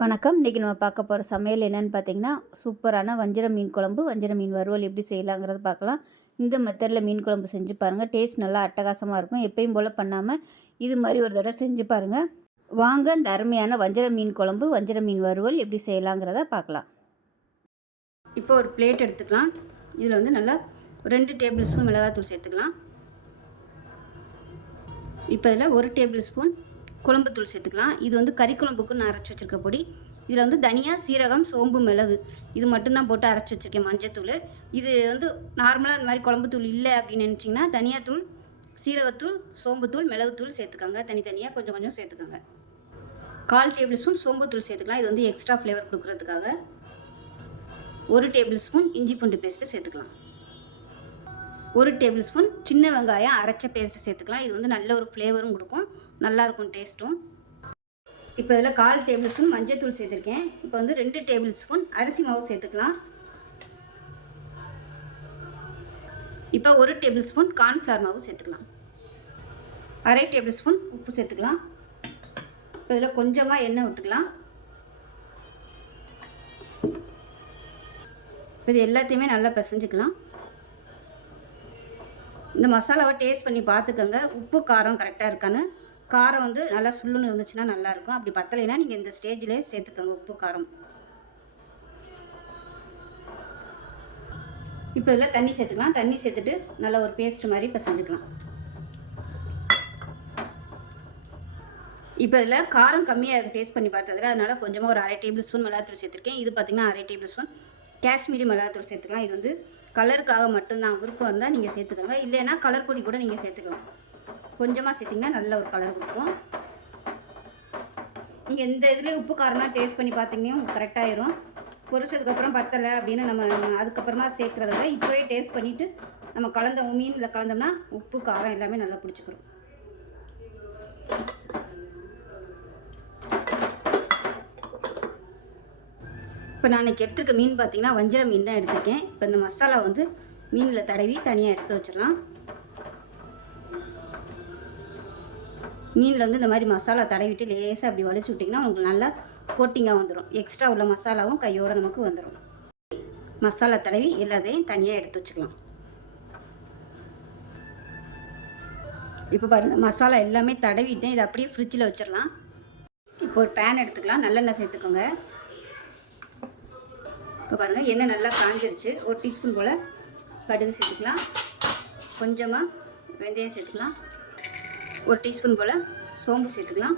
வணக்கம். இன்றைக்கி நம்ம பார்க்க போகிற சமையல் என்னென்னு பார்த்தீங்கன்னா சூப்பரான வஞ்சிர மீன் குழம்பு வஞ்சிர மீன் வறுவல் எப்படி செய்யலாங்கிறத பார்க்கலாம். இந்த மெத்தடில் மீன் குழம்பு செஞ்சு பாருங்கள் டேஸ்ட் நல்லா அட்டகாசமாக இருக்கும். எப்பயும் போல் பண்ணாமல் இது மாதிரி ஒரு தடவை செஞ்சு பாருங்கள் வாங்க இந்த அருமையான வஞ்சிர மீன் குழம்பு வஞ்சிர மீன் வறுவல் எப்படி செய்யலாங்கிறத பார்க்கலாம். இப்போ ஒரு பிளேட் எடுத்துக்கலாம். இதில் வந்து நல்லா ரெண்டு டேபிள் ஸ்பூன் மிளகாத்தூள் சேர்த்துக்கலாம். இப்போ இதில் ஒரு டேபிள் ஸ்பூன் குழம்புத்தூள் சேர்த்துக்கலாம். இது வந்து கறி குழம்புக்கு நான் அரைச்சி வச்சுருக்க பொடி. இதில் வந்து தனியாக சீரகம் சோம்பு மிளகு. இது மட்டும்தான் போட்டு அரைச்சி வச்சுருக்கேன் மஞ்சத்தூள். இது வந்து நார்மலாக இந்த மாதிரி குழம்புத்தூள் இல்லை அப்படின்னு நினச்சிங்கன்னா தனியாத்தூள் சீரகத்தூள் சோம்புத்தூள் மிளகுத்தூள் சேர்த்துக்கோங்க. தனித்தனியாக கொஞ்சம் கொஞ்சம் சேர்த்துக்கோங்க. கால் டேபிள் ஸ்பூன் சோம்புத்தூள் சேர்த்துக்கலாம். இது வந்து எக்ஸ்ட்ரா ஃப்ளேவர் கொடுக்குறதுக்காக. ஒரு டேபிள் ஸ்பூன் இஞ்சி பூண்டு பேஸ்ட்டு சேர்த்துக்கலாம். ஒரு டேபிள் ஸ்பூன் சின்ன வெங்காயம் அரைச்ச பேஸ்ட்டு சேர்த்துக்கலாம். இது வந்து நல்ல ஒரு ஃப்ளேவரும் கொடுக்கும். நல்லாயிருக்கும் டேஸ்ட்டும் இப்போ இதில் கால் டேபிள் ஸ்பூன் மஞ்சள்தூள் சேர்த்துருக்கேன். இப்போ வந்து ரெண்டு டேபிள் ஸ்பூன் அரிசி மாவு சேர்த்துக்கலாம். இப்போ ஒரு டேபிள் ஸ்பூன் கார்ன்ஃப்ளவர் மாவு சேர்த்துக்கலாம். அரை டேபிள் ஸ்பூன் உப்பு சேர்த்துக்கலாம். இப்போ இதில் கொஞ்சமாக எண்ணெய் விட்டுக்கலாம். இப்போ இது எல்லாத்தையுமே நல்லா பிசைஞ்சுக்கலாம். இந்த மசாலாவை டேஸ்ட் பண்ணி பார்த்துக்கோங்க. உப்பு காரம் கரெக்டாக இருக்கான்னு. காரம் வந்து நல்லா சுள்ளுன்னு இருந்துச்சுன்னா நல்லாயிருக்கும். அப்படி பத்தலைன்னா நீங்கள் இந்த ஸ்டேஜ்லேயே சேர்த்துக்கோங்க உப்பு காரம். இப்போ இதில் தண்ணி சேர்த்துக்கலாம். தண்ணி சேர்த்துட்டு நல்லா ஒரு பேஸ்ட் மாதிரி இப்போ செஞ்சுக்கலாம். இப்போ இதில் காரம் கம்மியாக இருக்குது டேஸ்ட் பண்ணி பார்த்ததில். அதனால் கொஞ்சமாக ஒரு அரை டேபிள் ஸ்பூன் மிளகாத்தூள் சேர்த்துருக்கேன். இது பார்த்திங்கன்னா அரை டேபிள் ஸ்பூன் காஷ்மீரி மிளகாத்தூள் சேர்த்துக்கலாம். இது வந்து கலருக்காக மட்டும்தான் விருப்பம் இருந்தால் நீங்கள் சேர்த்துக்கோங்க. இல்லைன்னா கலர் பொடி கூட நீங்கள் சேர்த்துக்கலாம். கொஞ்சமாக சேர்த்திங்கன்னா நல்ல ஒரு கலர் கொடுக்கும். நீங்கள் எந்த இதுலேயும் உப்பு காரமாக டேஸ்ட் பண்ணி பார்த்தீங்கன்னா உங்களுக்கு கரெக்டாகிடும் பொரிச்சதுக்கப்புறம் பத்தலை அப்படின்னு நம்ம அதுக்கப்புறமா சேர்க்குறத விட இப்போவே டேஸ்ட் பண்ணிவிட்டு நம்ம கலந்த மீனில் கலந்தோம்னா உப்பு காரம் எல்லாமே நல்லா பிடிச்சிக்கிறோம் இப்போ நான் இன்றைக்கி எடுத்துருக்க மீன் பார்த்தீங்கன்னா வஞ்சிர மீன் தான் எடுத்திருக்கேன். இப்போ இந்த மசாலா வந்து மீனில் தடவி தனியாக எடுத்து வச்சிடலாம். மீனில் வந்து இந்த மாதிரி மசாலா தடவிட்டு லேசாக அப்படி வலிச்சு விட்டிங்கன்னா உங்களுக்கு நல்லா கோட்டிங்காக வந்துடும் எக்ஸ்ட்ரா உள்ள மசாலாவும் கையோடு நமக்கு வந்துடும் மசாலா தடவி எல்லாத்தையும் தனியாக எடுத்து வச்சுக்கலாம். இப்போ பாருங்கள் மசாலா எல்லாமே தடவிட்டேன் இதை அப்படியே ஃப்ரிட்ஜில் வச்சிடலாம். இப்போ ஒரு பேன் எடுத்துக்கலாம். நல்லெண்ணெய் சேர்த்துக்கோங்க. இப்போ பாருங்கள் எண்ணெய் நல்லா காஞ்சிருச்சு. ஒரு டீஸ்பூன் போல் கடுகு சேர்த்துக்கலாம். கொஞ்சமாக வெந்தயம் சேர்த்துக்கலாம். ஒரு டீஸ்பூன் போல் சோம்பு சேர்த்துக்கலாம்.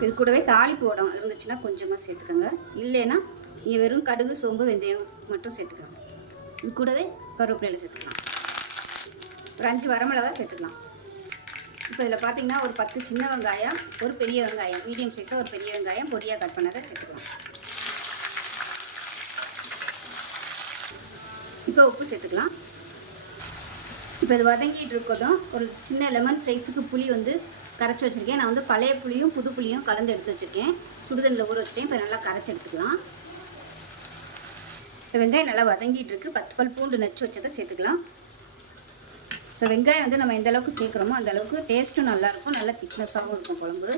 இது கூடவே தாளிப்பு உடம் இருந்துச்சுன்னா கொஞ்சமாக சேர்த்துக்கோங்க. இல்லைன்னா நீங்கள் வெறும் கடுகு சோம்பு வெந்தயம் மட்டும் சேர்த்துக்கலாம். இது கூடவே கருவேப்பிலையில் சேர்த்துக்கலாம். ஒரு அஞ்சு வரமிளகா சேர்த்துக்கலாம். இப்போ இதில் பார்த்தீங்கன்னா ஒரு பத்து சின்ன வெங்காயம் ஒரு பெரிய வெங்காயம் மீடியம் சைஸாக ஒரு பெரிய வெங்காயம் பொடியாக கட் பண்ணதை சேர்த்துக்கலாம். இப்போ உப்பு சேர்த்துக்கலாம். இப்போ இது வதங்கிட்டு இருக்கட்டும் ஒரு சின்ன லெமன் சைஸுக்கு புளி வந்து கரைச்சி வச்சுருக்கேன். நான் வந்து பழைய புளியும் புது புளியும் கலந்து எடுத்து வச்சுருக்கேன். சுடுதண்ணில் ஊற வச்சுட்டேன் இப்போ நல்லா கரைச்சி எடுத்துக்கலாம். இப்போ வெங்காயம் நல்லா வதங்கிட்டு இருக்குது பத்து பல் பூண்டு நச்சு வச்சதை சேர்த்துக்கலாம். ஸோ வெங்காயம் வந்து நம்ம எந்த அளவுக்கு சேர்க்குறோமோ அந்த அளவுக்கு டேஸ்ட்டும் நல்லாயிருக்கும் நல்லா திக்னஸாகவும் இருக்கும் குழம்பு.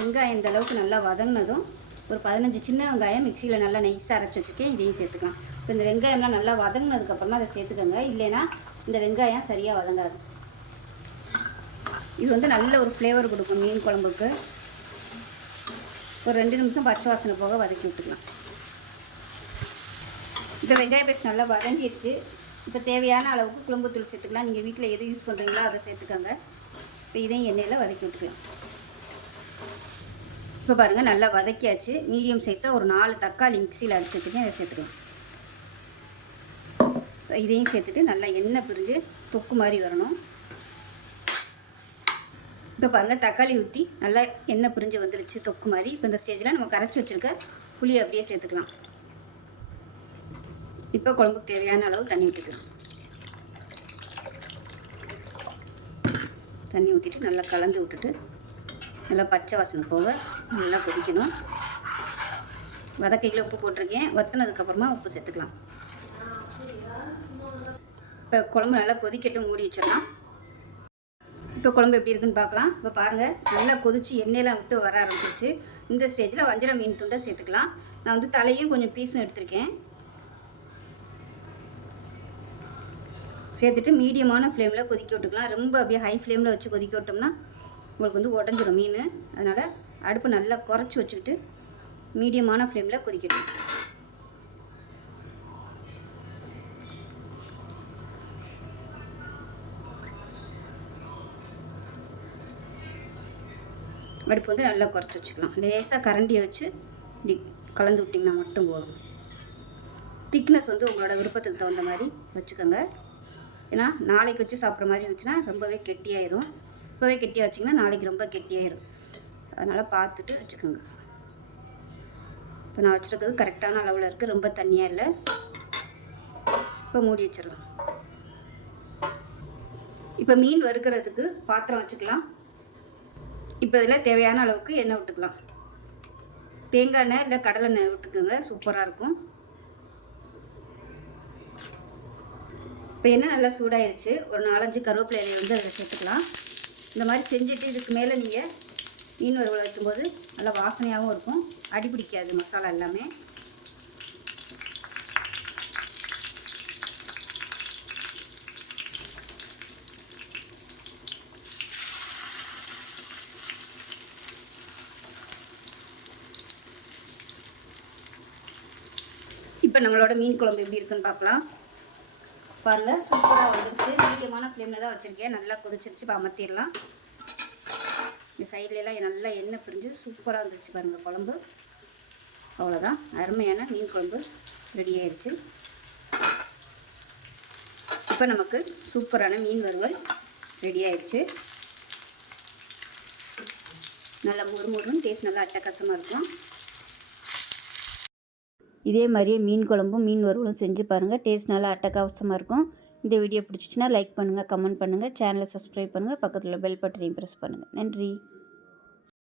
வெங்காயம் இந்த அளவுக்கு நல்லா வதங்கினதும் ஒரு பதினஞ்சு சின்ன வெங்காயம் மிக்சியில் நல்லா நைஸாக அரைச்சி வச்சுருக்கேன். இதையும் சேர்த்துக்கலாம். இப்போ இந்த வெங்காயம்லாம் நல்லா வதங்கினதுக்கப்புறமா அதை சேர்த்துக்கோங்க. இல்லைன்னா இந்த வெங்காயம் சரியாக வதங்காது. இது வந்து நல்ல ஒரு ஃப்ளேவர் கொடுக்கும் மீன் குழம்புக்கு. ஒரு ரெண்டு நிமிஷம் பச்சை வாசனை போக வதக்கி விட்டுக்கலாம். இப்போ வெங்காய பேஸ்ட் நல்லா வதங்கிடுச்சு இப்போ தேவையான அளவுக்கு குழம்பு தூள் சேர்த்துக்கலாம். நீங்கள் வீட்டில் எது யூஸ் பண்ணுறீங்களோ அதை சேர்த்துக்கோங்க. இப்போ இதையும் எண்ணெயில் வதக்கி விட்டுக்கலாம். இப்போ பாருங்கள் நல்லா வதக்கியாச்சு. மீடியம் சைஸாக ஒரு நாலு தக்காளி மிக்சியில் அடிச்சு வச்சுருக்கேன் அதை சேர்த்துக்கலாம். இதையும் சேர்த்துட்டு நல்லா எண்ணெய் பிரிஞ்சு தொக்கு மாதிரி வரணும். இப்போ பாருங்கள் தக்காளி ஊற்றி நல்லா எண்ணெய் பிரிஞ்சு வந்துருச்சு தொக்கு மாதிரி. இப்போ இந்த ஸ்டேஜில் நம்ம கரைச்சி வச்சுருக்க புளி அப்படியே சேர்த்துக்கலாம். இப்போ குழம்புக்கு தேவையான அளவு தண்ணி ஊற்றிக்கலாம் தண்ணி ஊற்றிட்டு நல்லா கலந்து விட்டுட்டு நல்லா பச்சை வாசனை போக நல்லா கொதிக்கணும். வதக்கையில் உப்பு போட்டிருக்கேன். வத்தினதுக்கப்புறமா உப்பு சேர்த்துக்கலாம். இப்போ குழம்பு நல்லா கொதிக்கட்டும் மூடி வச்சிடலாம். இப்போ குழம்பு எப்படி இருக்குன்னு பார்க்கலாம். இப்போ பாருங்கள் நல்லா கொதித்து எண்ணெயெலாம் விட்டு வர ஆரம்பிச்சிருச்சு. இந்த ஸ்டேஜில் வஞ்சிர மீன் துண்டை சேர்த்துக்கலாம். நான் வந்து தலையும் கொஞ்சம் பீஸும் எடுத்திருக்கேன். சேர்த்துட்டு மீடியமான ஃப்ளேமில் கொதிக்க விட்டுக்கலாம். ரொம்ப அப்படியே ஹை ஃப்ளேமில் வச்சு கொதிக்க விட்டோம்னா உங்களுக்கு வந்து உடஞ்சிரும் மீன். அதனால் அடுப்பு நல்லா குறைச்சி வச்சுக்கிட்டு மீடியமான ஃப்ளேமில் கொதிக்கணும் அடுப்பு வந்து நல்லா குறைச்சி வச்சுக்கலாம். லேசாக கரண்டியை வச்சு இப்படி கலந்து விட்டிங்கன்னா மட்டும் போதும். திக்னஸ் வந்து உங்களோட விருப்பத்துக்கு தகுந்த மாதிரி வச்சுக்கோங்க. ஏன்னா நாளைக்கு வச்சு சாப்பிட்ற மாதிரி இருந்துச்சுன்னா ரொம்பவே கெட்டியாயிரும். இப்போவே கெட்டியாக வச்சிங்கன்னா நாளைக்கு ரொம்ப கெட்டியாயிரும். அதனால் பார்த்துட்டு வச்சுக்கோங்க. இப்போ நான் வச்சுருக்கிறது கரெக்டான அளவில் இருக்குது ரொம்ப தண்ணியாக இல்லை. இப்போ மூடி வச்சிடலாம். இப்போ மீன் வறுக்கிறதுக்கு பாத்திரம் வச்சுக்கலாம். இப்போ இதில் தேவையான அளவுக்கு எண்ணெய் விட்டுக்கலாம். தேங்காய் எண்ணெய் இல்லை கடலை எண்ணெய் விட்டுக்குங்க. சூப்பராக இருக்கும். இப்போ எண்ணெய் நல்லா சூடாயிருச்சு. ஒரு நாலஞ்சு கருவேப்பிலை வந்து அதில் சேர்த்துக்கலாம். இந்த மாதிரி செஞ்சுட்டு இதுக்கு மேலே நீங்கள் மீன் வறுவல் வைக்கும்போது நல்லா வாசனையாகவும் இருக்கும். அடி பிடிக்காது மசாலா எல்லாமே. இப்போ நம்மளோட மீன் குழம்பு எப்படி இருக்குன்னு பார்க்கலாம். பாருங்க சூப்பராக வந்துருக்குது மீடியமான ஃப்ளேமில் தான் வச்சுருக்கேன். நல்லா கொதிச்சிருச்சு இப்போ அமர்த்திடலாம். இந்த சைட்லலாம் நல்லா எண்ணெய் பிரிஞ்சு சூப்பராக வந்துருச்சு பாருங்கள் குழம்பு. அவ்வளோதான் அருமையான மீன் குழம்பு ரெடி ஆயிடுச்சு இப்போ நமக்கு சூப்பரான மீன் வறுவல் ரெடி ஆயிடுச்சு நல்லா முறுமுறுன்னு டேஸ்ட் நல்லா அட்டகாசமாக இருக்கும். இதே மாதிரியே மீன் குழம்பும் மீன் வறுவலும் செஞ்சு பாருங்கள் டேஸ்ட் நல்லா அட்டகாவசமாக இருக்கும். இந்த வீடியோ பிடிச்சிச்சின்னா லைக் பண்ணுங்கள் கமெண்ட் பண்ணுங்கள் சேனலை சப்ஸ்கிரைப் பண்ணுங்கள் பக்கத்தில் பெல் பட்டனையும் ப்ரெஸ் பண்ணுங்கள் நன்றி.